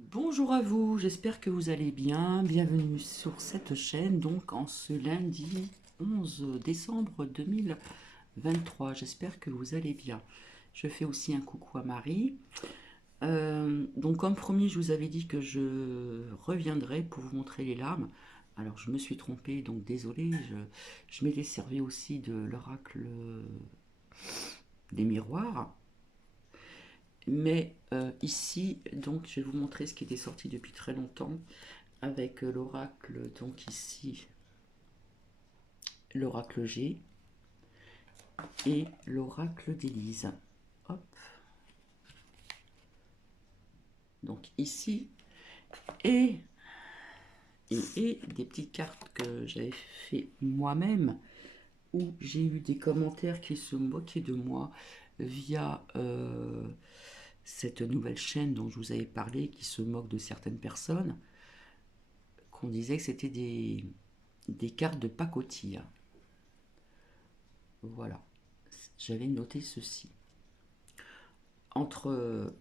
Bonjour à vous, j'espère que vous allez bien. Bienvenue sur cette chaîne, donc en ce lundi 11 décembre 2023. J'espère que vous allez bien. Je fais aussi un coucou à Marie. Donc comme promis, je vous avais dit que je reviendrai pour vous montrer les larmes. Alors je me suis trompée, donc désolé. Je m'étais servi aussi de l'oracle des miroirs. Mais ici, donc, je vais vous montrer ce qui était sorti depuis très longtemps avec l'oracle, donc ici, l'oracle G et l'oracle d'Élise. Hop, donc ici, et, et des petites cartes que j'avais fait moi-même, où j'ai eu des commentaires qui se moquaient de moi via cette nouvelle chaîne dont je vous avais parlé, qui se moque de certaines personnes, qu'on disait que c'était des cartes de pacotille. Voilà, j'avais noté ceci. Entre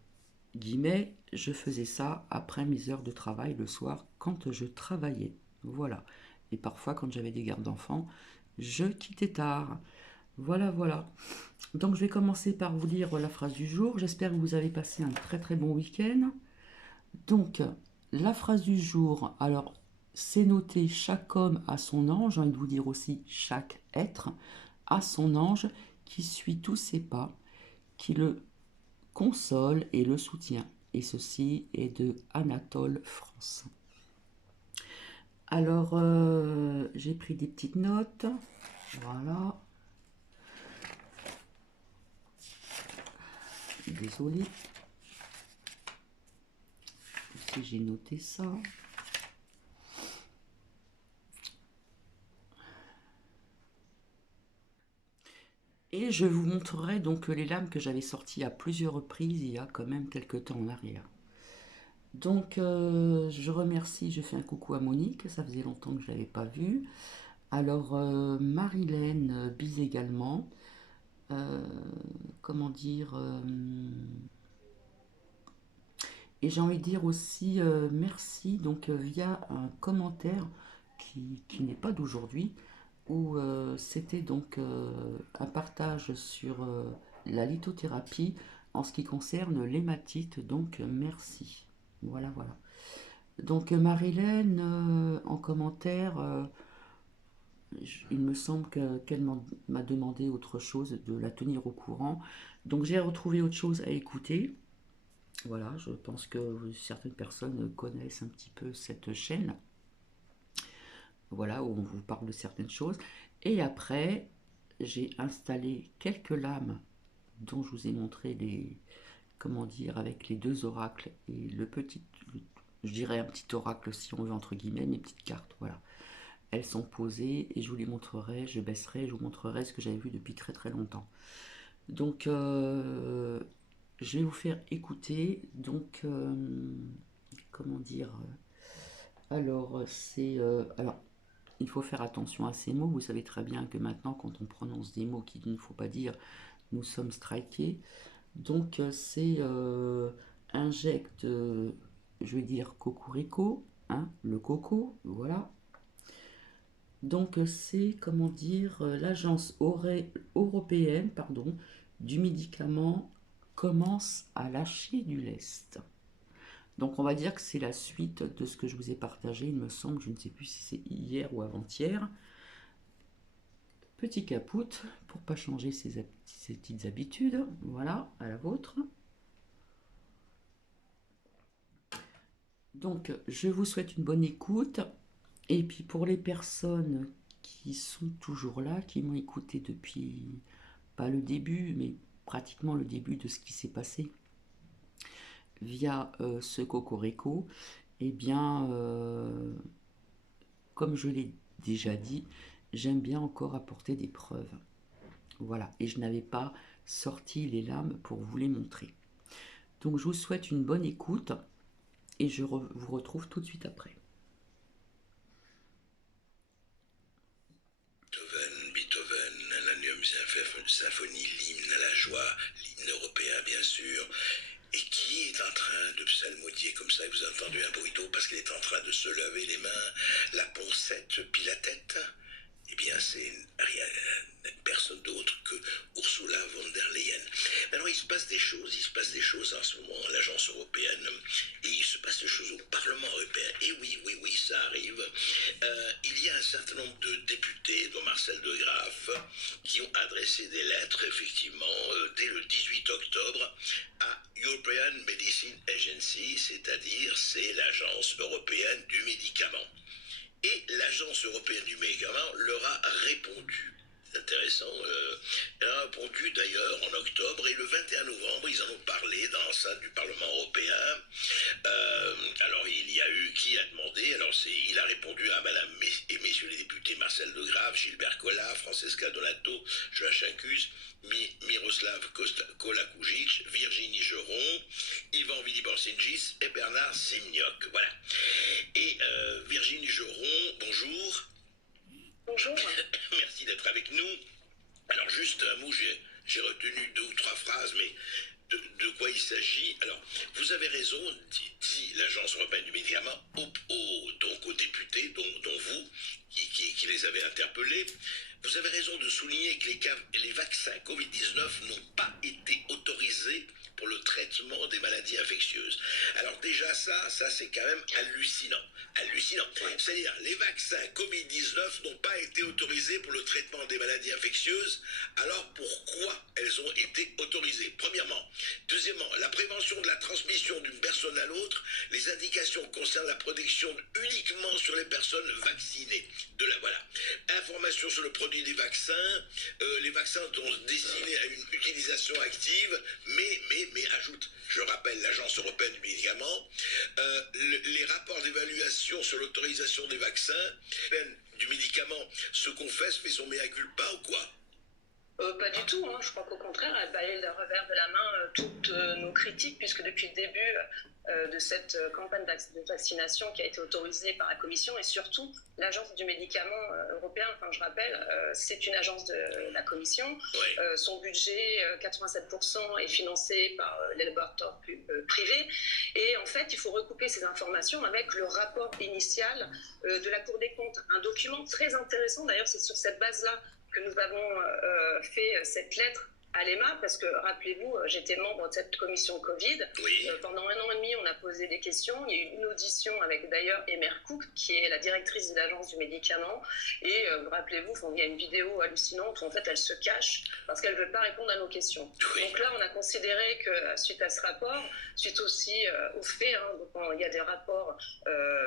guillemets, je faisais ça après mes heures de travail le soir quand je travaillais. Voilà. Et parfois quand j'avais des gardes d'enfants, je quittais tard. Voilà, voilà. Donc je vais commencer par vous lire la phrase du jour. J'espère que vous avez passé un très très bon week-end. Donc, la phrase du jour, alors c'est noté chaque homme a son ange, j'ai envie de vous dire aussi chaque être a son ange qui suit tous ses pas, qui le console et le soutient. Et ceci est de Anatole France. Alors, j'ai pris des petites notes. Voilà. Désolé. Si j'ai noté ça. Et je vous montrerai donc les lames que j'avais sorties à plusieurs reprises il y a quand même quelques temps en arrière. Donc, je remercie, je fais un coucou à Monique, ça faisait longtemps que je ne l'avais pas vue. Alors, Marilène Bise également. Euh, comment dire Et j'ai envie de dire aussi merci, donc via un commentaire qui n'est pas d'aujourd'hui, où c'était donc un partage sur la lithothérapie en ce qui concerne l'hématite, donc merci. Voilà, voilà. Donc Marilène, en commentaire, il me semble qu'elle m'a demandé autre chose, de la tenir au courant. Donc j'ai retrouvé autre chose à écouter. Voilà, je pense que certaines personnes connaissent un petit peu cette chaîne. Voilà, où on vous parle de certaines choses. Et après, j'ai installé quelques lames dont je vous ai montré les, comment dire, avec les deux oracles et le petit, je dirais un petit oracle si on veut entre guillemets, mes petites cartes. Voilà, elles sont posées et je vous les montrerai, je baisserai, je vous montrerai ce que j'avais vu depuis très très longtemps. Donc, je vais vous faire écouter. Donc, comment dire alors, alors, il faut faire attention à ces mots. Vous savez très bien que maintenant, quand on prononce des mots qu'il ne faut pas dire, nous sommes strikés. Donc, c'est injecte, je vais dire cocorico, hein, le coco, voilà. Donc, c'est, comment dire, l'agence européenne, pardon, du médicament commence à lâcher du lest. Donc on va dire que c'est la suite de ce que je vous ai partagé, il me semble, je ne sais plus si c'est hier ou avant-hier. Petit caput pour pas changer ses petites habitudes. Voilà, à la vôtre. Donc je vous souhaite une bonne écoute. Et puis pour les personnes qui sont toujours là, qui m'ont écouté depuis, pas le début, mais pratiquement le début de ce qui s'est passé via ce cocorico, eh bien, comme je l'ai déjà dit, j'aime bien encore apporter des preuves. Voilà, et je n'avais pas sorti les lames pour vous les montrer. Donc je vous souhaite une bonne écoute et vous retrouve tout de suite après. Beethoven, l'Annuum Symphonie, l'hymne à la joie, l'hymne européen bien sûr. et qui est en train de psalmodier comme ça, et vous avez entendu un bruit d'eau parce qu'il est en train de se laver les mains, la poncette, puis la tête. Eh bien, c'est rien, personne d'autre que Ursula von der Leyen. Alors, il se passe des choses en ce moment à l'agence européenne, et il se passe des choses au Parlement européen. Et oui, oui, oui, ça arrive. Il y a un certain nombre de députés, dont Marcel de Graaf, qui ont adressé des lettres, effectivement, dès le 18 octobre, à European Medicine Agency, c'est-à-dire c'est l'agence européenne du médicament. Et l'Agence européenne du médicament leur a répondu. C'est intéressant. Elle a répondu d'ailleurs en octobre et le 21 novembre, ils en ont parlé dans la salle du Parlement européen. Alors il y a eu qui a demandé. Alors il a répondu à Madame et Messieurs les députés Marcel de Grave, Gilbert Collard, Francesca Donato, Joachim Cus, Miroslav Kolakujic, Virginie Geron, Ivan Vili-Borsingis et Bernard Simniok. Voilà. Et Virginie Geron, bonjour. Bonjour. Merci d'être avec nous. Alors juste un mot, j'ai retenu 2 ou 3 phrases, mais de quoi il s'agit? Alors, vous avez raison, dit l'Agence européenne du médicament, donc aux députés, dont vous, qui les avez interpellés. Vous avez raison de souligner que les vaccins Covid-19 n'ont pas été autorisés pour le traitement des maladies infectieuses. Alors déjà ça c'est quand même hallucinant. Hallucinant. C'est-à-dire, les vaccins Covid-19 n'ont pas été autorisés pour le traitement des maladies infectieuses. Alors pourquoi elles ont été autorisées? Premièrement. Deuxièmement, la prévention de la transmission d'une personne à l'autre, les indications concernent la protection uniquement sur les personnes vaccinées. Voilà. Information sur le produit des vaccins. Les vaccins sont destinés à une utilisation active, mais ajoute, je rappelle, l'Agence européenne du médicament, les rapports d'évaluation sur l'autorisation des vaccins du médicament se confesse, fait son mea culpa ou quoi? Pas du tout, hein. Je crois qu'au contraire, elle balaye d'un revers de la main toutes nos critiques, puisque depuis le début de cette campagne de vaccination qui a été autorisée par la Commission, et surtout l'Agence du médicament européen, enfin je rappelle, c'est une agence de la Commission. Ouais. Son budget, 87% est financé par les laboratoires privés. Et en fait, il faut recouper ces informations avec le rapport initial de la Cour des comptes. Un document très intéressant, d'ailleurs, c'est sur cette base-là que nous avons fait cette lettre à l'EMA, parce que rappelez-vous, j'étais membre de cette commission Covid. Oui. Pendant 1 an et demi, on a posé des questions. Il y a eu une audition avec d'ailleurs Emer Cook, qui est la directrice de l'agence du médicament. Et rappelez-vous, il y a une vidéo hallucinante où en fait elle se cache parce qu'elle ne veut pas répondre à nos questions. Oui. Donc là, on a considéré que suite à ce rapport, suite aussi au fait, il y a des rapports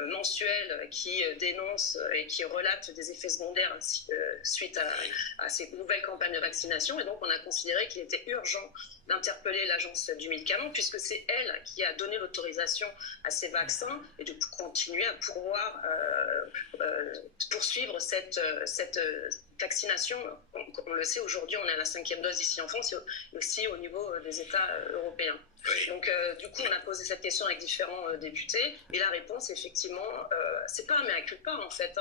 mensuels qui dénoncent et qui relatent des effets secondaires suite à ces nouvelles campagnes de vaccination. Et donc, on a considéré qu'il était urgent d'interpeller l'agence du médicament, puisque c'est elle qui a donné l'autorisation à ces vaccins et de continuer à poursuivre cette vaccination. On le sait, aujourd'hui, on est à la 5e dose ici en France et aussi au niveau des États européens. Oui. Donc, du coup, on a posé cette question avec différents députés et la réponse, effectivement, c'est pas un mea culpa en fait,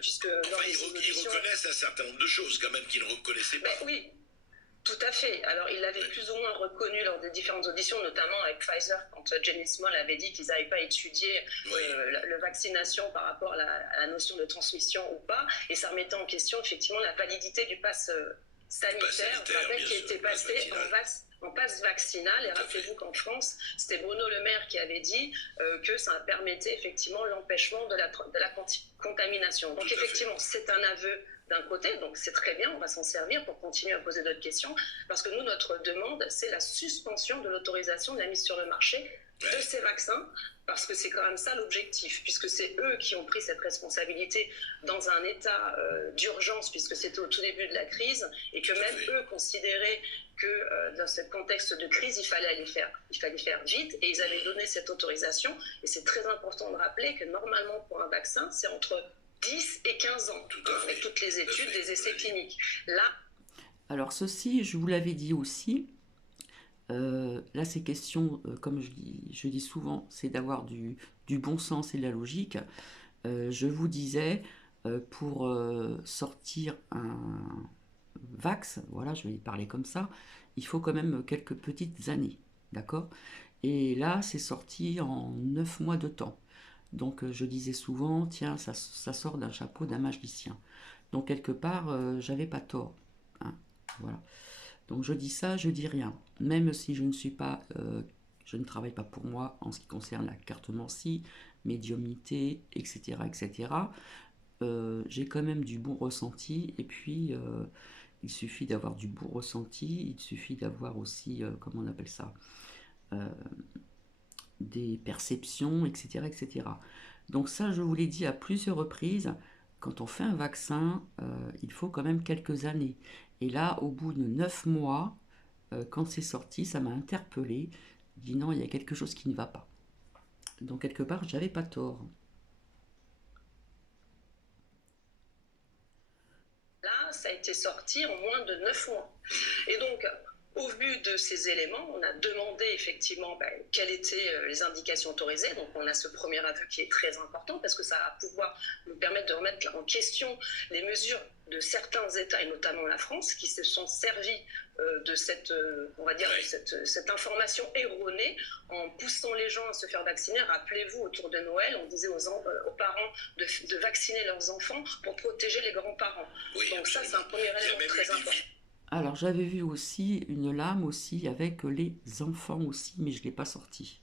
puisque ils reconnaissent un certain nombre de choses quand même qu'ils ne reconnaissaient pas. Mais oui. Tout à fait. Alors, ils l'avaient plus ou moins reconnu lors des différentes auditions, notamment avec Pfizer, quand Jenny Small avait dit qu'ils n'avaient pas étudié la vaccination par rapport à la notion de transmission ou pas, et ça remettait en question effectivement la validité du pass sanitaire, qui était passé en passe vaccinal. Et rappelez-vous qu'en France, c'était Bruno Le Maire qui avait dit que ça permettait effectivement l'empêchement de la contamination. Donc effectivement, c'est un aveu d'un côté, donc c'est très bien, on va s'en servir pour continuer à poser d'autres questions, parce que nous, notre demande, c'est la suspension de l'autorisation de la mise sur le marché de ces vaccins, parce que c'est quand même ça l'objectif, puisque c'est eux qui ont pris cette responsabilité dans un état d'urgence, puisque c'était au tout début de la crise, et que même eux considéraient que dans ce contexte de crise, il fallait faire vite, et ils avaient donné cette autorisation. Et c'est très important de rappeler que normalement, pour un vaccin, c'est entre 10 et 15 ans, avec toutes les études, des essais cliniques. Là... Alors ceci, je vous l'avais dit aussi, là c'est question, comme je dis souvent, c'est d'avoir du bon sens et de la logique. Je vous disais, pour sortir un vax, voilà, je vais y parler comme ça, il faut quand même quelques petites années. d'accord? Et là, c'est sorti en 9 mois de temps. Donc je disais souvent, tiens, ça sort d'un chapeau d'un magicien. Donc quelque part, j'avais pas tort. Hein, voilà. Donc je dis ça, je dis rien. Même si je ne travaille pas pour moi en ce qui concerne la cartomancie, médiumnité, etc., etc. J'ai quand même du bon ressenti. Et puis il suffit d'avoir du bon ressenti. Il suffit d'avoir aussi, comment on appelle ça, euh, des perceptions, etc., etc. Donc ça, je vous l'ai dit à plusieurs reprises, quand on fait un vaccin, il faut quand même quelques années. Et là, au bout de 9 mois, quand c'est sorti, ça m'a interpellée. Je dis non, il y a quelque chose qui ne va pas. Donc quelque part, j'avais pas tort. Là, ça a été sorti en moins de 9 mois. Et donc, au vu de ces éléments, on a demandé effectivement quelles étaient les indications autorisées. Donc on a ce premier aveu qui est très important parce que ça va pouvoir nous permettre de remettre en question les mesures de certains États, et notamment la France, qui se sont servis de cette, on va dire, cette information erronée en poussant les gens à se faire vacciner. Rappelez-vous, autour de Noël, on disait aux parents de vacciner leurs enfants pour protéger les grands-parents. Oui, donc ça, c'est un premier élément très important. Alors j'avais vu aussi une lame aussi avec les enfants aussi, mais je ne l'ai pas sorti.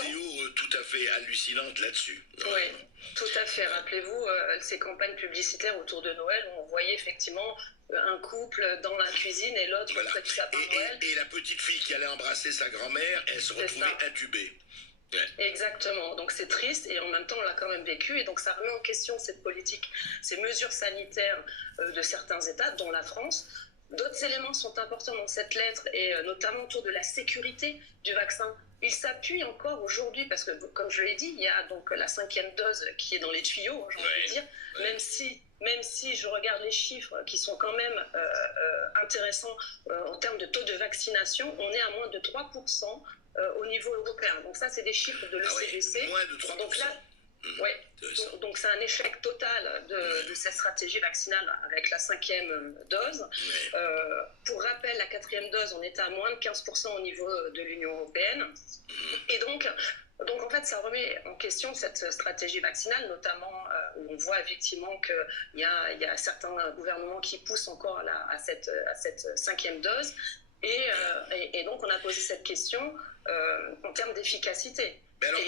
Vidéo tout à fait hallucinante là-dessus. Oui, tout à fait. Rappelez-vous ces campagnes publicitaires autour de Noël où on voyait effectivement un couple dans la cuisine et l'autre près du sapin de Noël. Et la petite fille qui allait embrasser sa grand-mère, elle se retrouvait intubée. Ouais. Exactement, donc c'est triste et en même temps on l'a quand même vécu et donc ça remet en question cette politique, ces mesures sanitaires de certains États, dont la France. D'autres éléments sont importants dans cette lettre et notamment autour de la sécurité du vaccin. Il s'appuie encore aujourd'hui parce que, comme je l'ai dit, il y a donc la 5e dose qui est dans les tuyaux, j'ai envie de dire, même si je regarde les chiffres qui sont quand même intéressants en termes de taux de vaccination, on est à moins de 3% au niveau européen. Donc ça, c'est des chiffres de l'ECDC. Moins de 3%. Donc là, donc c'est un échec total de cette stratégie vaccinale avec la 5e dose. Pour rappel, la 4e dose, on était à moins de 15% au niveau de l'Union européenne. Et donc en fait, ça remet en question cette stratégie vaccinale, notamment où on voit effectivement qu'il y a certains gouvernements qui poussent encore à cette 5e dose. Et donc, on a posé cette question en termes d'efficacité. Mais alors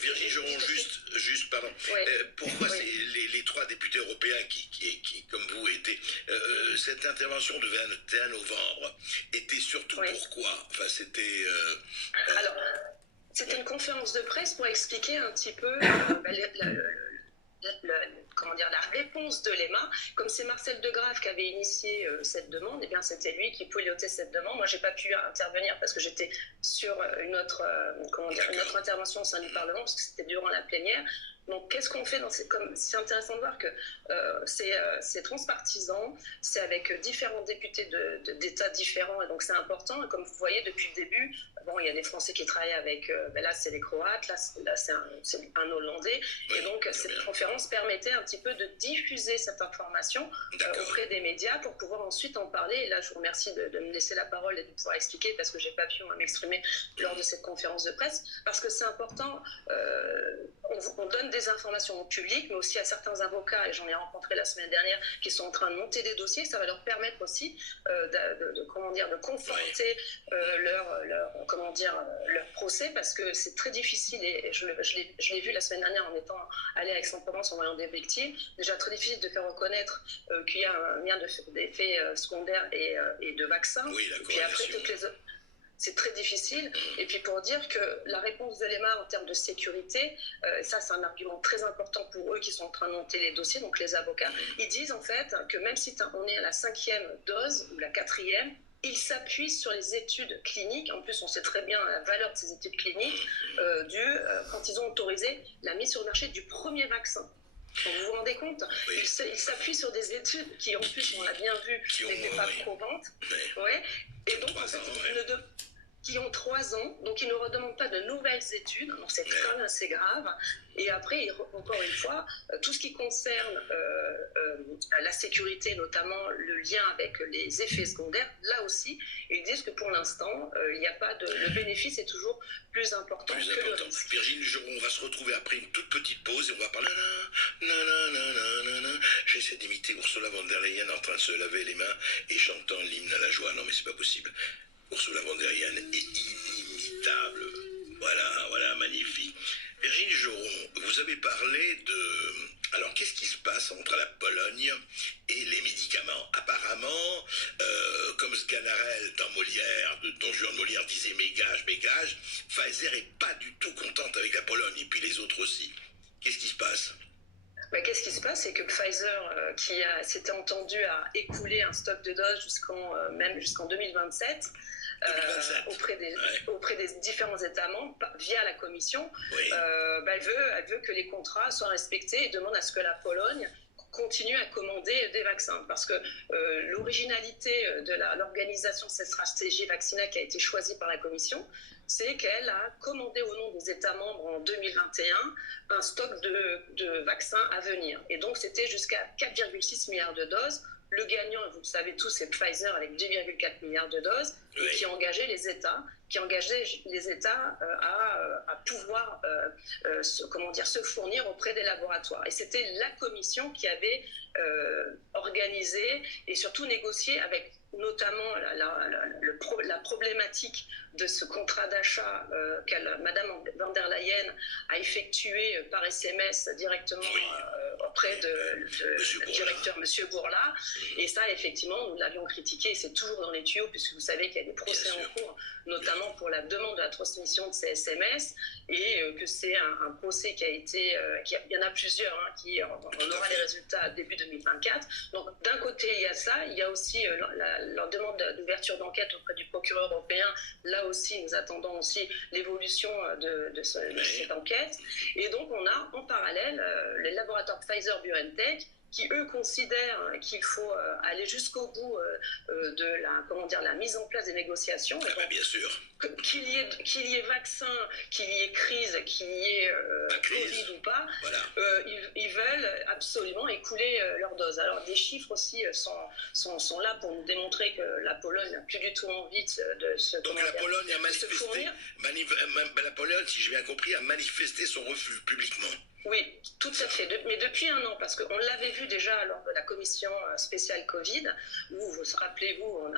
Virginie Geron, juste pardon. Pourquoi les 3 députés européens qui comme vous, étaient... cette intervention du 21 novembre était surtout pourquoi? Enfin, c'était... Alors, c'était une conférence de presse pour expliquer un petit peu la réponse de l'EMA. Comme c'est Marcel Degrave qui avait initié cette demande, et bien c'était lui qui pilotait cette demande. Moi, j'ai pas pu intervenir parce que j'étais sur une autre intervention au sein du Parlement, parce que c'était durant la plénière. Donc, qu'est-ce qu'on fait c'est intéressant de voir que c'est transpartisan, c'est avec différents députés d'États différents, et donc c'est important. Et comme vous voyez, depuis le début, il y a des Français qui travaillent avec, là c'est les Croates, là c'est un Hollandais, et donc cette conférence permettait un petit peu de diffuser cette information auprès des médias pour pouvoir ensuite en parler. Et là, je vous remercie de me laisser la parole et de pouvoir expliquer, parce que j'ai pas pu m'exprimer lors de cette conférence de presse, parce que c'est important. On donne des informations au public, mais aussi à certains avocats, et j'en ai rencontré la semaine dernière, qui sont en train de monter des dossiers. Ça va leur permettre aussi de conforter leur procès, parce que c'est très difficile, et je l'ai vu la semaine dernière en étant allé à Aix-en-Provence en voyant des victimes. Déjà très difficile de faire reconnaître qu'il y a un lien d'effets secondaires et de vaccins. Oui, la puis après, c'est très difficile. Et puis pour dire que la réponse de l'EMA en termes de sécurité, ça c'est un argument très important pour eux qui sont en train de monter les dossiers, donc les avocats. Ils disent en fait que même si on est à la 5e dose ou la 4e, ils s'appuient sur les études cliniques. En plus, on sait très bien la valeur de ces études cliniques quand ils ont autorisé la mise sur le marché du premier vaccin. Vous vous rendez compte? Ils s'appuient sur des études qui, en plus, on l'a bien vu, n'étaient pas probantes. Et donc, en fait, qui ont 3 ans, donc ils ne redemandent pas de nouvelles études, donc c'est quand même assez grave. Et après, encore une fois, tout ce qui concerne la sécurité, notamment le lien avec les effets secondaires, là aussi, ils disent que pour l'instant, il n'y a pas de... Le bénéfice est toujours plus important que le risque. Virginie Lugeron, on va se retrouver après une toute petite pause et on va parler... J'essaie d'imiter Ursula von der Leyen en train de se laver les mains et chantant l'hymne à la joie. Non mais c'est pas possible. Ursula von der Leyen est inimitable. Voilà, magnifique. Virginie Lugeron, vous avez parlé de... Alors, qu'est-ce qui se passe entre la Pologne et les médicaments? Apparemment, comme Sganarelle dans Molière, Don Juan de Molière disait « Mégage », Pfizer est pas du tout contente avec la Pologne, et puis les autres aussi. Qu'est-ce qui se passe? Qu'est-ce qui se passe, c'est que Pfizer, qui s'était entendu à écouler un stock de doses jusqu'en 2027, auprès des différents États membres, via la Commission, elle veut que les contrats soient respectés et demande à ce que la Pologne continue à commander des vaccins. Parce que l'originalité de l'organisation de cette stratégie vaccinale qui a été choisie par la Commission, c'est qu'elle a commandé au nom des États membres en 2021 un stock de vaccins à venir. Et donc, c'était jusqu'à 4,6 milliards de doses. Le gagnant, vous le savez tous, c'est Pfizer avec 2,4 milliards de doses, et qui engageait les États, à pouvoir se fournir auprès des laboratoires. Et c'était la Commission qui avait organisé et surtout négocié avec notamment la problématique de ce contrat d'achat Madame von der Leyen a effectué par SMS directement auprès du directeur, M. Bourla. Et ça, effectivement, nous l'avions critiqué, et c'est toujours dans les tuyaux, puisque vous savez qu'il y a des procès en cours, notamment pour la demande de la transmission de ces SMS, et que c'est un procès qui a été... il y en a plusieurs, on aura les résultats début 2024. Donc, d'un côté, il y a ça, il y a aussi leur demande d'ouverture d'enquête auprès du procureur européen. Là aussi, nous attendons aussi l'évolution de cette enquête. Et donc, on a en parallèle les laboratoires Pfizer-BioNTech qui, eux, considèrent qu'il faut aller jusqu'au bout de la mise en place des négociations. Bien sûr. Qu'il y ait vaccin, qu'il y ait crise, qu'il y ait Covid ou pas, ils veulent absolument écouler leurs doses. Alors, des chiffres aussi sont là pour nous démontrer que la Pologne n'a plus du tout envie de se Donc la Pologne a manifesté, la Pologne, si j'ai bien compris, a manifesté son refus publiquement. Oui, tout à fait. Mais depuis un an, parce qu'on l'avait vu déjà lors de la commission spéciale Covid, où, rappelez-vous,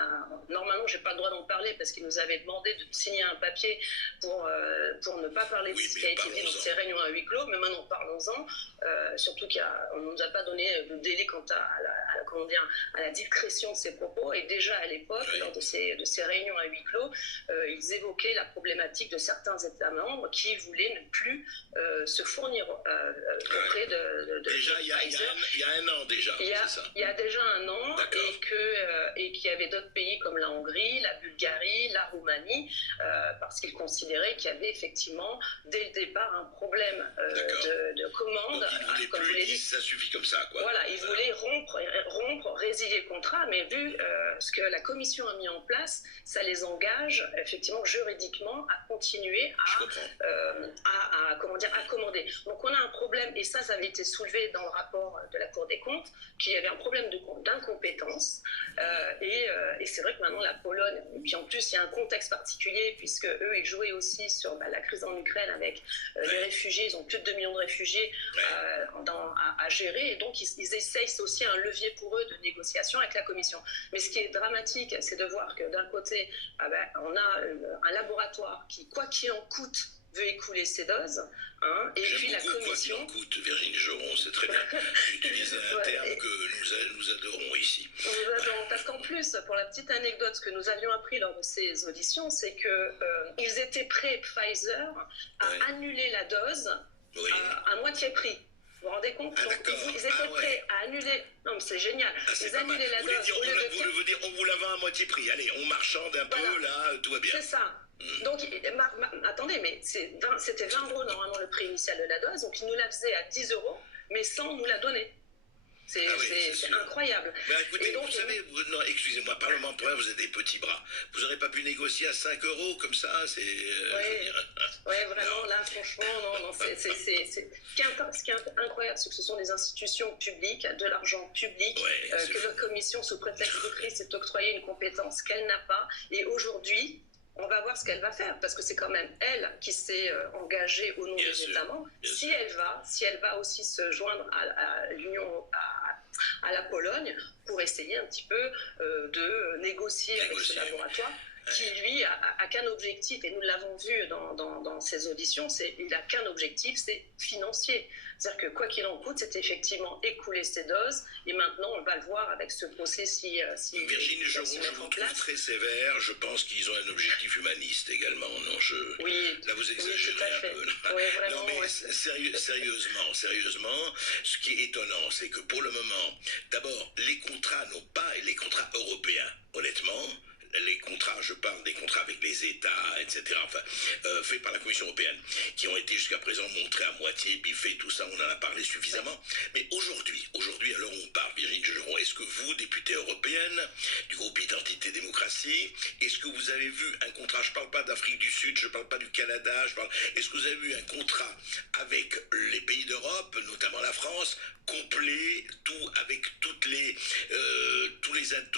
normalement, je n'ai pas le droit d'en parler parce qu'ils nous avaient demandé de signer un papier pour ne pas parler de ce qui a été dit dans ces réunions à huis clos, mais maintenant, parlons-en. Surtout qu'on ne nous a pas donné de délai quant à la discrétion de ces propos. Et déjà à l'époque, lors de ces réunions à huis clos, ils évoquaient la problématique de certains États membres qui voulaient ne plus se fournir auprès de déjà, il y a un an déjà, c'est ça? Il y a déjà un an, et qu'il y avait d'autres pays comme la Hongrie, la Bulgarie, la Roumanie, parce qu'ils considéraient qu'il y avait effectivement, dès le départ, un problème de commande. Donc, ils voulaient plus, ça suffit comme ça, quoi. Voilà, ils voulaient rompre, résilier le contrat, mais vu ce que la Commission a mis en place, ça les engage, effectivement, juridiquement, à continuer à commander. Donc, on a un problème, et ça avait été soulevé dans le rapport de la Cour des comptes, qu'il y avait un problème d'incompétence. Et c'est vrai que maintenant, la Pologne, et puis en plus, il y a un contexte particulier, puisque eux, ils jouaient aussi sur la crise en Ukraine avec les réfugiés. Ils ont plus de 2 millions de réfugiés à gérer, et donc ils essayent, c'est aussi un levier pour eux de négociation avec la Commission. Mais ce qui est dramatique, c'est de voir que d'un côté, on a un laboratoire qui, quoi qu'il en coûte, veut écouler ses doses, et puis la Commission... Quoi qu'il en coûte, Virginie Lugeron, c'est très bien. J'utilise un terme que nous adorons ici. Nous adorons, parce qu'en plus, pour la petite anecdote, ce que nous avions appris lors de ces auditions, c'est qu'ils étaient prêts, Pfizer, à annuler la dose à moitié prix. Vous vous rendez compte? Ils étaient prêts à annuler... Non, mais c'est génial. Ils annulaient la dose. Vous voulez dire, on vous la vend à moitié prix. Allez, on marchande un peu, là, tout va bien. C'est ça. Donc, attendez, mais c'était 20 € normalement le prix initial de la dose, donc ils nous la faisaient à 10 €, mais sans nous la donner. C'est incroyable. Mais écoutez, donc, vous savez, non, excusez-moi, parlementaire, vous avez des petits bras. Vous n'aurez pas pu négocier à 5 € comme ça, c'est... Oui, vraiment, là, franchement, non, ce qui est incroyable, c'est que ce sont des institutions publiques, de l'argent public, que votre commission, sous prétexte de crise, s'est octroyée une compétence qu'elle n'a pas. Et aujourd'hui, on va voir ce qu'elle va faire, parce que c'est quand même elle qui s'est engagée au nom des États membres. Si elle va aussi se joindre à l'Union, à la Pologne, pour essayer un petit peu de négocier avec ce laboratoire, qui lui a qu'un objectif, et nous l'avons vu dans ses auditions, il n'a qu'un objectif, c'est financier. C'est-à-dire que quoi qu'il en coûte, c'est effectivement écouler ces doses, et maintenant on va le voir avec ce procès si Virginie Geron, je vous trouve très sévère, je pense qu'ils ont un objectif humaniste également, non Là vous exagérez un peu. Oui, vraiment, non mais sérieusement, ce qui est étonnant, c'est que pour le moment, d'abord, les contrats n'ont pas, et les contrats européens, honnêtement, les contrats, je parle des contrats avec les États, etc., enfin, faits par la Commission européenne, qui ont été jusqu'à présent montrés à moitié, biffés, tout ça, on en a parlé suffisamment. Mais aujourd'hui, à l'heure où on parle, Virginie Geron, est-ce que vous, députée européenne, du groupe Identité Démocratie, est-ce que vous avez vu un contrat, je ne parle pas d'Afrique du Sud, je ne parle pas du Canada, est-ce que vous avez vu un contrat avec les pays d'Europe, notamment la France, complet, tout, avec tous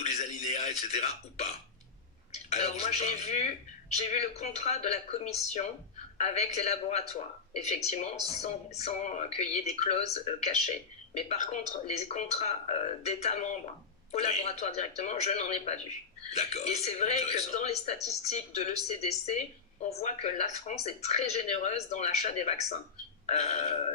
les alinéas, etc., ou pas? Alors moi j'ai vu le contrat de la commission avec les laboratoires, effectivement, sans qu'il y ait des clauses cachées. Mais par contre, les contrats d'États membres au laboratoire directement, je n'en ai pas vu. D'accord. Et c'est vrai que dans les statistiques de l'ECDC, on voit que la France est très généreuse dans l'achat des vaccins.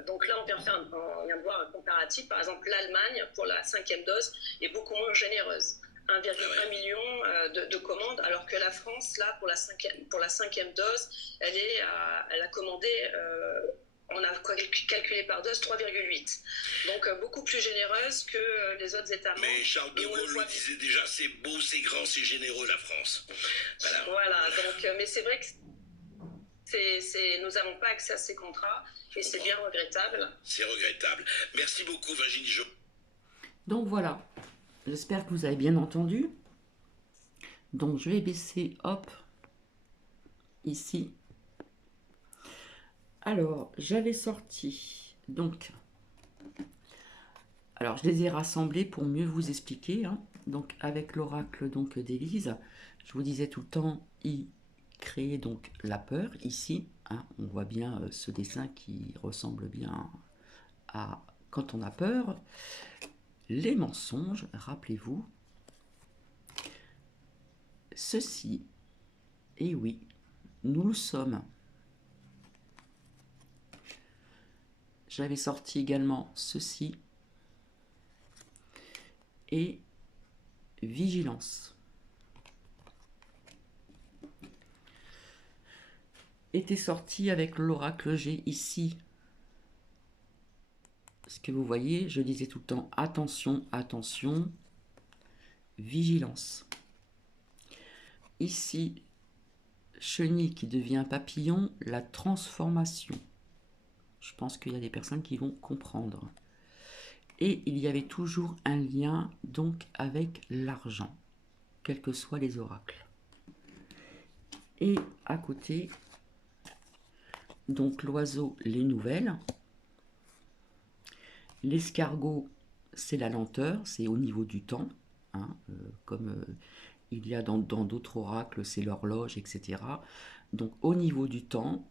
Donc là, on vient de voir un comparatif. Par exemple, l'Allemagne, pour la 5e dose, est beaucoup moins généreuse. 1,1 million de commandes, alors que la France, là, pour la 5e dose, elle a commandé, on a calculé par dose 3,8. Donc beaucoup plus généreuse que les autres États membres. Mais Charles de Gaulle le disait déjà, c'est beau, c'est grand, c'est généreux la France. Voilà, donc, mais c'est vrai que nous n'avons pas accès à ces contrats, et c'est bien regrettable. C'est regrettable. Merci beaucoup, Virginie Geron. Donc voilà. J'espère que vous avez bien entendu. Donc je vais baisser, hop, ici. Alors, j'avais sorti, donc, alors je les ai rassemblés pour mieux vous expliquer. Hein. Donc avec l'oracle donc d'Élise, je vous disais tout le temps, il créait donc la peur ici. Hein, on voit bien ce dessin qui ressemble bien à quand on a peur. Les mensonges, rappelez-vous, ceci, et oui, nous le sommes. J'avais sorti également ceci, et vigilance. Était sorti avec l'oracle G ici. Ce que vous voyez, je disais tout le temps, attention, attention, vigilance. Ici, chenille qui devient papillon, la transformation. Je pense qu'il y a des personnes qui vont comprendre. Et il y avait toujours un lien donc avec l'argent, quels que soient les oracles. Et à côté, donc l'oiseau, les nouvelles. L'escargot, c'est la lenteur, c'est au niveau du temps, hein, comme il y a dans d'autres oracles, c'est l'horloge, etc. Donc au niveau du temps,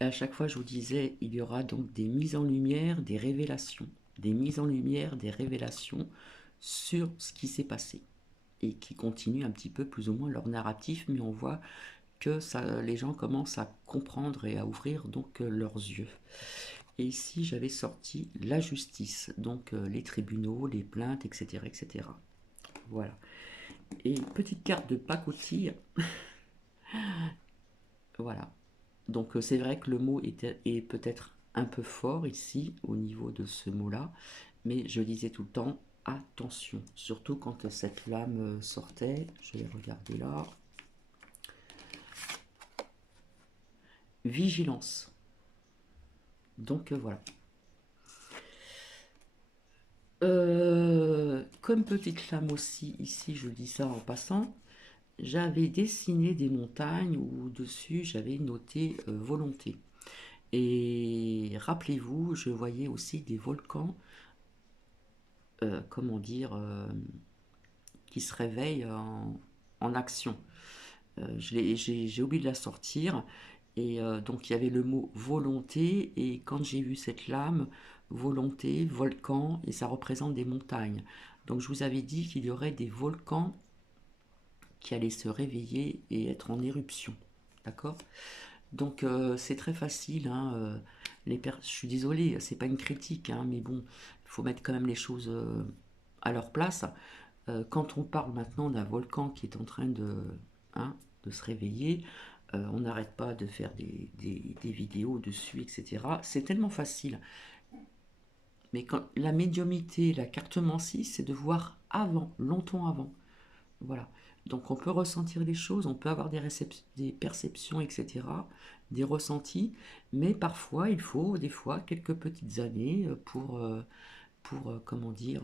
à chaque fois je vous disais, il y aura donc des mises en lumière, des révélations, sur ce qui s'est passé, et qui continuent un petit peu plus ou moins leur narratif, mais on voit que les gens commencent à comprendre et à ouvrir donc leurs yeux. Et ici, j'avais sorti la justice, donc les tribunaux, les plaintes, etc., etc. Voilà. Et petite carte de pacotille. Voilà. Donc c'est vrai que le mot est peut-être un peu fort ici, au niveau de ce mot-là, mais je disais tout le temps, attention, surtout quand cette lame sortait. Je vais regarder là. Vigilance. Donc voilà. Comme petite lame aussi, ici je dis ça en passant, j'avais dessiné des montagnes où dessus j'avais noté volonté. Et rappelez-vous, je voyais aussi des volcans, comment dire, qui se réveillent en action. J'ai oublié de la sortir. Et donc il y avait le mot volonté. Et quand j'ai vu cette lame, volonté, volcan, et ça représente des montagnes. Donc je vous avais dit qu'il y aurait des volcans qui allaient se réveiller et être en éruption. D'accord? Donc c'est très facile, hein, je suis désolée, c'est pas une critique, hein, mais bon, il faut mettre quand même les choses à leur place. Quand on parle maintenant d'un volcan qui est en train hein, de se réveiller, on n'arrête pas de faire des vidéos dessus, etc. C'est tellement facile. Mais quand, la médiumité, la cartomancie, c'est de voir avant, longtemps avant. Voilà. Donc on peut ressentir des choses, on peut avoir des perceptions, etc., des ressentis, mais parfois il faut des fois quelques petites années pour comment dire,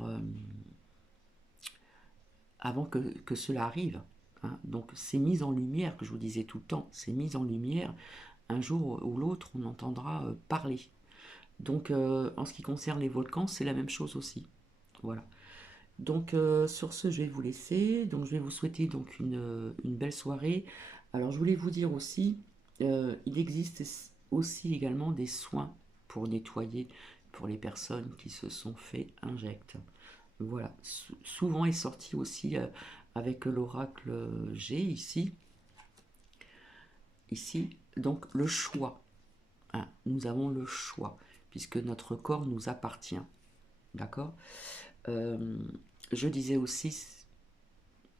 avant que cela arrive. Hein. Donc c'est mis en lumière, que je vous disais tout le temps, c'est mis en lumière, un jour ou l'autre on entendra parler. Donc en ce qui concerne les volcans, c'est la même chose aussi. Voilà. Donc sur ce, je vais vous laisser. Donc je vais vous souhaiter donc une belle soirée. Alors je voulais vous dire aussi, il existe aussi également des soins pour nettoyer pour les personnes qui se sont fait injecter. Voilà, souvent est sorti aussi avec l'oracle G ici. Ici, donc le choix. Hein, nous avons le choix, puisque notre corps nous appartient. D'accord. Euh, je disais aussi,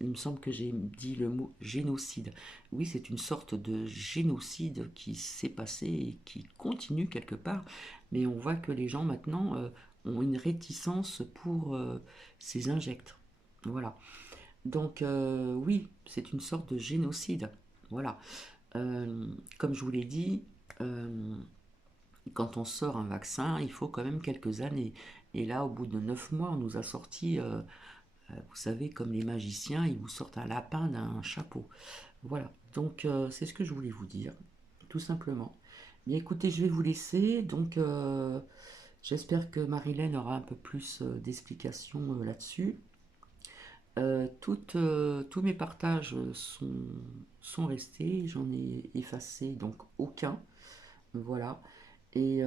il me semble que j'ai dit le mot génocide. Oui, c'est une sorte de génocide qui s'est passé et qui continue quelque part, mais on voit que les gens maintenant ont une réticence pour ces injects. Voilà. Donc oui, c'est une sorte de génocide. Voilà. Comme je vous l'ai dit, quand on sort un vaccin, il faut quand même quelques années. Et là, au bout de 9 mois, on nous a sorti, vous savez, comme les magiciens, ils vous sortent un lapin d'un chapeau. Voilà, donc c'est ce que je voulais vous dire, tout simplement. Bien écoutez, je vais vous laisser, donc j'espère que Marilyn aura un peu plus d'explications là-dessus. Tous mes partages sont restés, j'en ai effacé donc aucun. Voilà. Et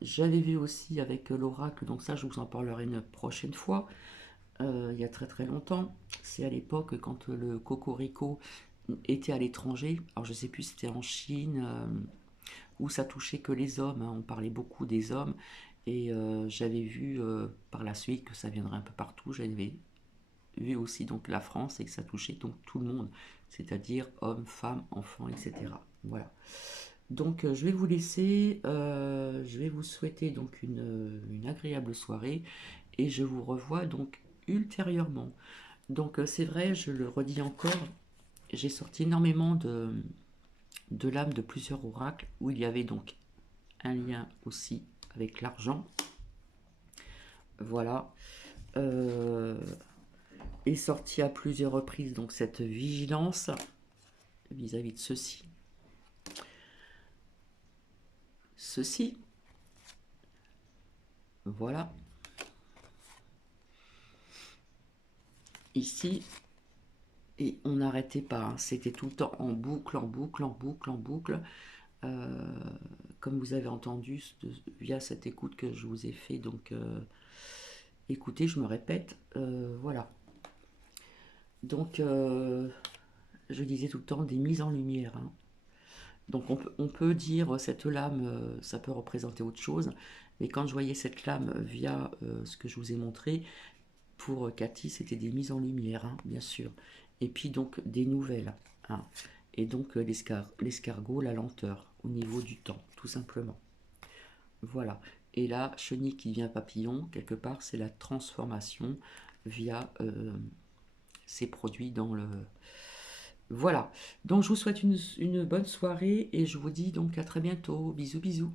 j'avais vu aussi avec l'oracle, donc ça je vous en parlerai une prochaine fois, il y a très très longtemps. C'est à l'époque quand le cocorico était à l'étranger. Alors je sais plus si c'était en Chine où ça touchait que les hommes, hein. On parlait beaucoup des hommes. Et j'avais vu par la suite que ça viendrait un peu partout. J'avais vu aussi donc la France et que ça touchait donc tout le monde, c'est-à-dire hommes, femmes, enfants, etc. Voilà. Donc je vais vous laisser, je vais vous souhaiter donc une agréable soirée et je vous revois donc ultérieurement. Donc c'est vrai, je le redis encore, j'ai sorti énormément de lames de plusieurs oracles où il y avait donc un lien aussi avec l'argent. Voilà. Est sorti à plusieurs reprises donc cette vigilance vis-à-vis de ceci. Ceci. Voilà. Ici. Et on n'arrêtait pas, hein. C'était tout le temps en boucle, en boucle, en boucle, en boucle. Comme vous avez entendu via cette écoute que je vous ai fait, donc écoutez, je me répète, voilà. Donc, je disais tout le temps des mises en lumière, hein. Donc on peut dire cette lame, ça peut représenter autre chose, mais quand je voyais cette lame via ce que je vous ai montré, pour Cathy, c'était des mises en lumière, hein, bien sûr. Et puis donc des nouvelles. Hein. Et donc l'escargot, la lenteur au niveau du temps, tout simplement. Voilà. Et là, chenille qui devient papillon, quelque part, c'est la transformation via ces produits dans le... Voilà. Donc je vous souhaite une bonne soirée et je vous dis donc à très bientôt. Bisous, bisous.